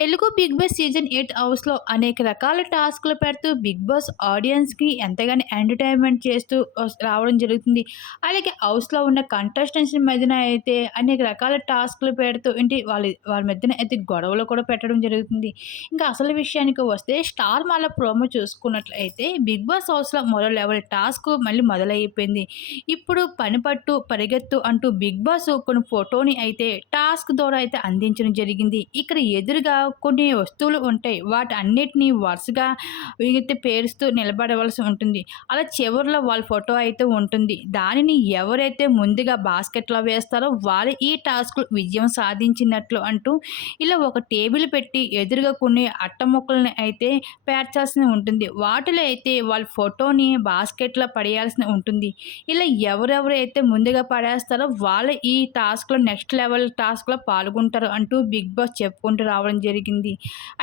Telugu Bigg Boss season eight హౌస్లో అనేక రకాల టాస్క్లు పెడుతూ బిగ్ బాస్ ఆడియన్స్కి ఎంతగానో ఎంటర్టైన్మెంట్ చేస్తూ రావడం జరుగుతుంది. అలాగే హౌస్లో ఉన్న కంటెస్టెంట్స్ మధ్యన అయితే అనేక రకాల టాస్క్లు పెడుతూ ఏంటి వాళ్ళ వాళ్ళ మధ్యన అయితే గొడవలు కూడా పెట్టడం జరుగుతుంది. ఇంకా అసలు విషయానికి వస్తే స్టార్ మాల ప్రోమో చూసుకున్నట్లయితే బిగ్ బాస్ హౌస్లో మరో లెవెల్ టాస్క్ మళ్ళీ మొదలైపోయింది. ఇప్పుడు పనిపట్టు పరిగెత్తు అంటూ బిగ్ బాస్ కొన్ని ఫోటోని అయితే టాస్క్ ద్వారా అయితే అందించడం జరిగింది. ఇక్కడ ఎదురుగా కొన్ని వస్తువులు ఉంటాయి. వాటి అన్నిటినీ వరుసగా అయితే పేరుస్తూ నిలబడవలసి ఉంటుంది. అలా చివరిలో వాళ్ళ ఫోటో అయితే ఉంటుంది. దానిని ఎవరైతే ముందుగా బాస్కెట్లో వేస్తారో వాళ్ళు ఈ టాస్క్ విజయం సాధించినట్లు అంటూ ఇలా ఒక టేబుల్ పెట్టి ఎదురుగా కొన్ని అట్టముక్కలని అయితే పేర్చాల్సి ఉంటుంది. వాటిలో అయితే వాళ్ళ ఫోటోని బాస్కెట్లో పడేయాల్సి ఉంటుంది. ఇలా ఎవరెవరైతే ముందుగా పడేస్తారో వాళ్ళు ఈ టాస్క్లో నెక్స్ట్ లెవెల్ టాస్క్లో పాల్గొంటారు అంటూ బిగ్ బాస్ చెప్పుకుంటూ రావడం జరిగింది. జరిగింది.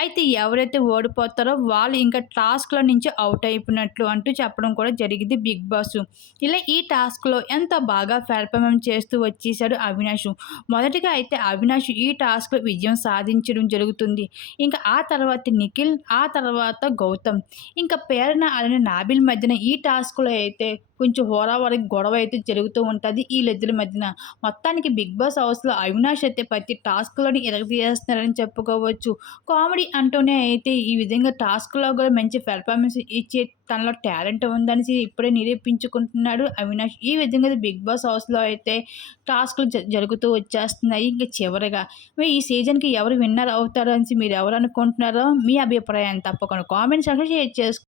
అయితే ఎవరైతే ఓడిపోతారో వాళ్ళు ఇంకా టాస్క్లో నుంచి అవుట్ అయిపోయినట్లు అంటూ చెప్పడం కూడా జరిగింది బిగ్ బాస్. ఇలా ఈ టాస్క్లో ఎంత బాగా పెర్ఫార్మెన్స్ చేస్తూ వచ్చేసాడు అవినాష్. మొదటిగా అయితే అవినాష్ ఈ టాస్క్లో విజయం సాధించడం జరుగుతుంది. ఇంకా ఆ తర్వాత నిఖిల్ ఆ తర్వాత గౌతమ్. ఇంకా ప్రేరణ అలానే నాబిల్ మధ్యన ఈ టాస్క్లో అయితే కొంచెం హోరావరికి గొడవ అయితే జరుగుతూ ఉంటుంది వీళ్ళిద్దరి మధ్యన. మొత్తానికి బిగ్ బాస్ హౌస్లో అవినాష్ అయితే ప్రతి టాస్క్లోని ఎరగదీస్తున్నారని చెప్పుకోవచ్చు. కామెడీ అంటూనే అయితే ఈ విధంగా టాస్క్లో కూడా మంచి పెర్ఫార్మెన్స్ ఇచ్చే తనలో టాలెంట్ ఉందనేసి ఇప్పుడే నిరూపించుకుంటున్నాడు అవినాష్. ఈ విధంగా బిగ్ బాస్ హౌస్లో అయితే టాస్క్లు జ- జరుగుతూ వచ్చేస్తున్నాయి. ఇంకా చివరిగా మీ ఈ సీజన్కి ఎవరు విన్నర్ అవుతారో అని మీరు ఎవరు అనుకుంటున్నారో మీ అభిప్రాయాన్ని తప్పకుండా కామెంట్ సెక్షన్ షేర్ చేసుకో